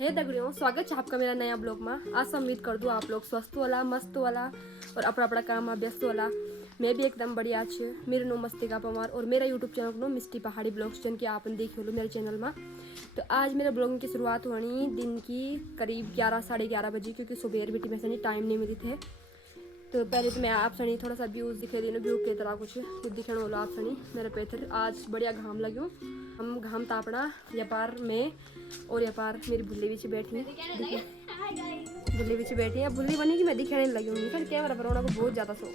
हे दगड़ियों, स्वागत है आपका मेरा नया ब्लॉग में। आज उम्मीद कर दूँ आप लोग स्वस्थ वाला, मस्त वाला और अपना अपना काम में व्यस्त वाला। मैं भी एकदम बढ़िया अच्छे। मेरे नो मस्तिका पवार और मेरा यूट्यूब चैनल नो मिस्टी पहाड़ी ब्लॉग्स जिनकी आप देखी लो मेरे चैनल में। तो आज मेरे ब्लॉगिंग की शुरुआत होनी दिन की करीब 11 साढ़े 11 बजे, क्योंकि सुबह बेटी में से टाइम नहीं मिली थे। तो पहले तो मैं आप सनी थोड़ा सा व्यूज़ दिखे देना, व्यू की तरह कुछ दिखने वाला आप सनी मेरे पेथर। आज बढ़िया घाम लग्यूँ, हम घाम तापना व्यापार में और व्यापार मेरी बुल्ली बीच बैठी बुल्ली बीच बैठी है। बुल्ली बनी कि मैं दिखने नहीं लगी हूँ, कैमरा पर होना को बहुत ज़्यादा शौक।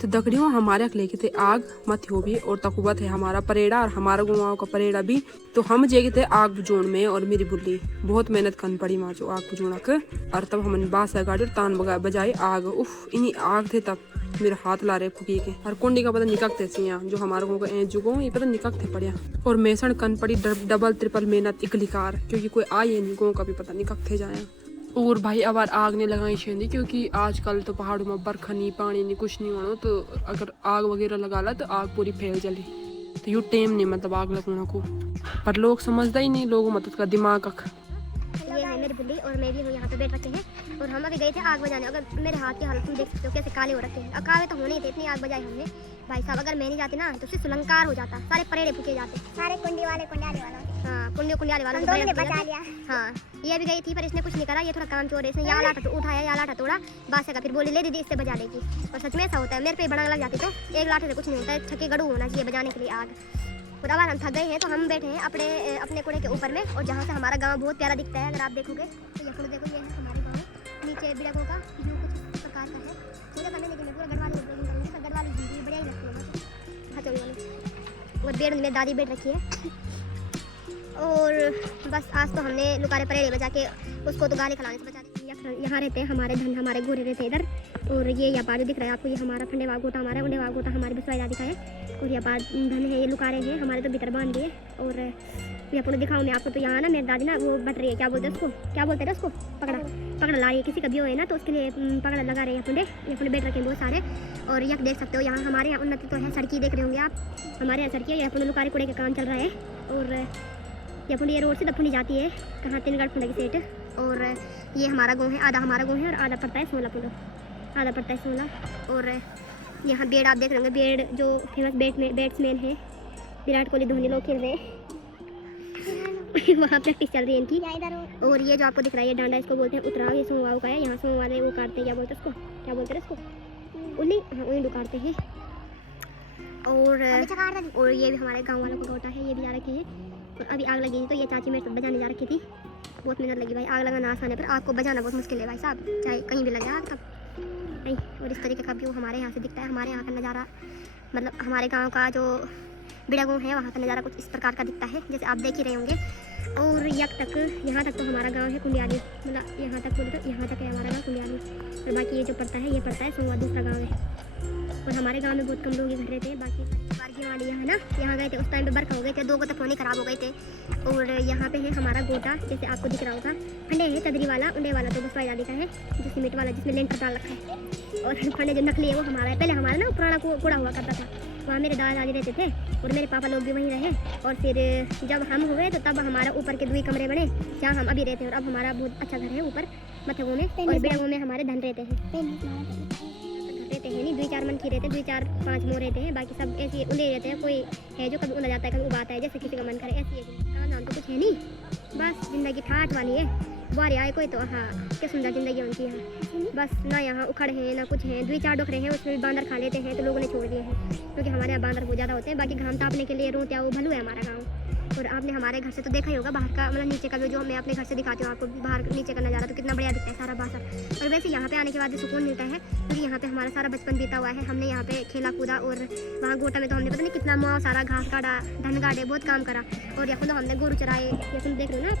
तो दगड़ियों हमारे लेके थे आग मत हो भी और तकुबत है हमारा परेड़ा और हमारा गुआओं का परेड़ा भी। तो हम जेगे थे आग बुझोण में और मेरी बुल्ली बहुत मेहनत करनी पड़ी वहाँ जो आग बुझोना के। और तब हमने बांस गाड़ी और तान बजाई आग। उफ इन्हीं आग थे तब मेरे हाथ ला रहे फुकी के और कुंडी का पता निकलते थे यहाँ जो हमारे गाँव का जुगो ये पता निकलते पड़िया। और मेसण कन पड़ी डबल ट्रिपल मेहनत इकलिकार, क्योंकि कोई आए नहीं गाँव का भी पता निकलते जाए। और भाई अब आग नहीं लगाई छेंदी, क्योंकि आजकल तो पहाड़ों में बरखा नहीं पानी नहीं कुछ नहीं होना। तो अगर आग वगैरह लगा ला तो आग पूरी फैल जली। तो यू टेम नहीं मतलब आग लगाने को, पर लोग समझदा ही नहीं, लोगों मतलब का दिमाग ये है मेरी बुल्ली और मैं भी हूँ यहाँ पे बैठ रखे हैं। और हम अभी गए थे आग बजाने। अगर मेरे हाथ की हालत तुम देख सकते हो कैसे काले हो रखे हैं। काले तो होने ही थे, इतनी आग बजाई हमने भाई साहब। अगर मैं नहीं जाती ना तो उससे सुलंकार हो जाता, सारे परेड़े फूके जाते, सारे कुंडियाले वालों। हाँ कुंडियाले वालों ने बचा लिया। हाँ ये भी गई थी पर इसने कुछ नहीं करा, ये थोड़ा काम चोर है। इसने या लाठा उठाया या लाठा तोड़ा बासे का, फिर बोली ले दीदी इससे बजा लेगी। और सच में ऐसा होता है, मेरे पे बड़ा लग जाती तो एक लाठे से कुछ नहीं होता है, छक्के गड़ू होना चाहिए बजाने के लिए आग। और अब हम थक गए हैं तो हम बैठे हैं अपने कुड़े के ऊपर में, और जहाँ से हमारा गांव बहुत प्यारा दिखता है। अगर आप देखोगे तो यहाँ देखो ये है हमारे गाँव नीचे बिड़कों का व्यू कुछ प्रकार का है। मुझे करने लेकिन मैं पूरा गढ़वाली जिंदगी बढ़िया ही लगती है। हाँ चलो वाले और बेड़ में दादी बैठ रखी है। और बस आज तो हमने लुकारे परेड़े बजा के उसको तो गाली खिलाने से बचा दी। यहाँ रहते हैं हमारे धन, हमारे गोरे रहते हैं इधर। और ये व्यापार जो दिख रहा है आपको, ये हमारा फंडे वाग गोटा हमारा, उंडे वाग गोटा हमारी बसवाई दादी का है। और व्यापार धन है, ये लुकारे हैं हमारे तो भीतर बांध दिए। और ये अपने दिखाऊँ मैं आपको, तो यहाँ ना मेरी दादी ना वो बट रही है, क्या बोलते हैं उसको, क्या बोलते हैं उसको, पकड़ा ला रही है। किसी का भी हो है ना तो उसके लिए पकड़ा लगा रहे हैं अपने, ये अपने बैठ रखे हैं बहुत सारे। और यहाँ देख सकते हो यहाँ हमारे यहाँ उन्नति तो है, सड़की देख रहे होंगे आप, हमारे यहाँ सड़की है। ये अपने लुकारे कुड़े का काम चल रहा है। और ये अपनी ये रोड से दफुनी जाती है कहाँ तीनगढ़ फुंडा की सेट। और ये हमारा गाँव है, आधा हमारा गाँव है और आधा पड़ता है सोला पुलो, आधा पड़ता है सोला। और यहाँ बेड़ आप देख रहे होंगे, बेड़ जो फेमस बैट्समैन है विराट कोहली धोनी लोग खेल रहे हैं। वहाँ प्रैक्टिस चल रही है इनकी। और ये जो आपको दिख रहा है ये डांडा, इसको बोलते हैं उतराव, ये सोमवार का है। यहाँ सोमवार वाले वो काटते हैं, क्या बोलते हैं उसको, क्या बोलते हैं इसको, उल्ली, हाँ उल्ली काटते हैं। और ये भी हमारे गाँव वालों का गोटा है, ये भी जा रखे हैं। और अभी आग लगी थी तो ये चाची मेरे साथ बजाने जा रखी थी। बहुत मेहनत लगी भाई, आग लगाना आसान है पर आग को बजाना बहुत मुश्किल है भाई साहब, चाहे कहीं भी लग जाए आग तब नहीं। और इस तरीके का व्यू हमारे यहाँ से दिखता है। हमारे यहाँ का नज़ारा मतलब हमारे गांव का जो बिड़ा गाँव है वहाँ का नज़ारा कुछ इस प्रकार का दिखता है जैसे आप देख ही रहे होंगे। और यहाँ तक तो हमारा गांव है कुंडियाली, मतलब यहाँ तक बोले तो यहाँ तक है हमारा गाँव कुंडियाली। और बाकी ये जो पड़ता है ये पड़ता है सोमवार दूसरा गाँव है। और हमारे गांव में बहुत कम लोग ही घर रहते हैं। बाकी बारगी वाली यहाँ ना, यहाँ गए थे उस टाइम पे बरखा हो गए थे, 2 को तक खराब हो गए थे। और यहाँ पे है हमारा गोटा, जैसे आपको दिख रहा होगा। फंडे है चदरी वाला, उंडे वाला तो बसवाई दादी का है, जो सीमेंट वाला जिसमें लेंटर डाल रखा है। और फंडे जो नकली है वो हमारा है। पहले हमारा ना पुराना कूड़ा हुआ करता था, वहाँ मेरे दादा दादी रहते थे और मेरे पापा लोग भी वहीं रहे। और फिर जब हम हुए तो तब हमारा ऊपर के 2 कमरे बने जहाँ हम अभी रहते हैं। और अब हमारा बहुत अच्छा घर है ऊपर मथगों में, और बेड़गों में हमारे धन रहते हैं है नहीं, 2-4 मन की रहते हैं, 2-4-5 मोर रहते हैं। बाकी सब ऐसे उंडे रहते हैं। कोई है जो कभी उंडा जाता है कभी उबाता है, जैसे किसी का मन करे ऐसी है। नाम तो कुछ है नहीं, बस जिंदगी ठाठ वाली है। बारे आए कोई तो हाँ क्या सुंदर जिंदगी उनकी है। बस ना यहाँ उखड़ है ना कुछ है, 2-4 डोकरे हैं उसमें भी बांदर खा लेते हैं तो लोगों ने छोड़ दिए हैं, क्योंकि हमारे यहाँ बांदर बहुत ज़्यादा होते हैं। बाकी घाम तापने के लिए रोटियाँ वो भलू है हमारा गाँव। और आपने हमारे घर से तो देखा ही होगा बाहर का, मतलब नीचे का जो मैं अपने घर से दिखाती हूँ आपको, बाहर नीचे का नज़ारा तो कितना बढ़िया दिखता है सारा बासर। और वैसे यहाँ पे आने के बाद सुकून मिलता है, क्योंकि यहाँ पे हमारा सारा बचपन बीता हुआ है। हमने यहाँ पे खेला कूदा और वहाँ गोटा में तो हमने पता नहीं कितना मुआ सारा घास काटा, धन गाड़े, बहुत काम करा। और यखुन तो हमने गोरू चराए, यखुन देख लो ना,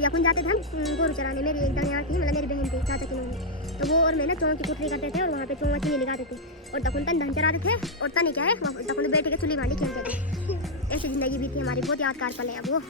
यखुन जाते थे हम गोरू चराने। मेरी एकदम यहाँ थी, मतलब मेरी बहन थी चाचा की नौनी, तो वो और मैं ना चौं की कुटरी करते थे और वहाँ पे चौं चुनी लगाते थे। और तखुन तन धन चराते थे और तन क्या है तखुन बैठ के चुली भांडी खेलते थे। ऐसी ज़िंदगी भी थी हमारी, बहुत यादगार पल है अब वो।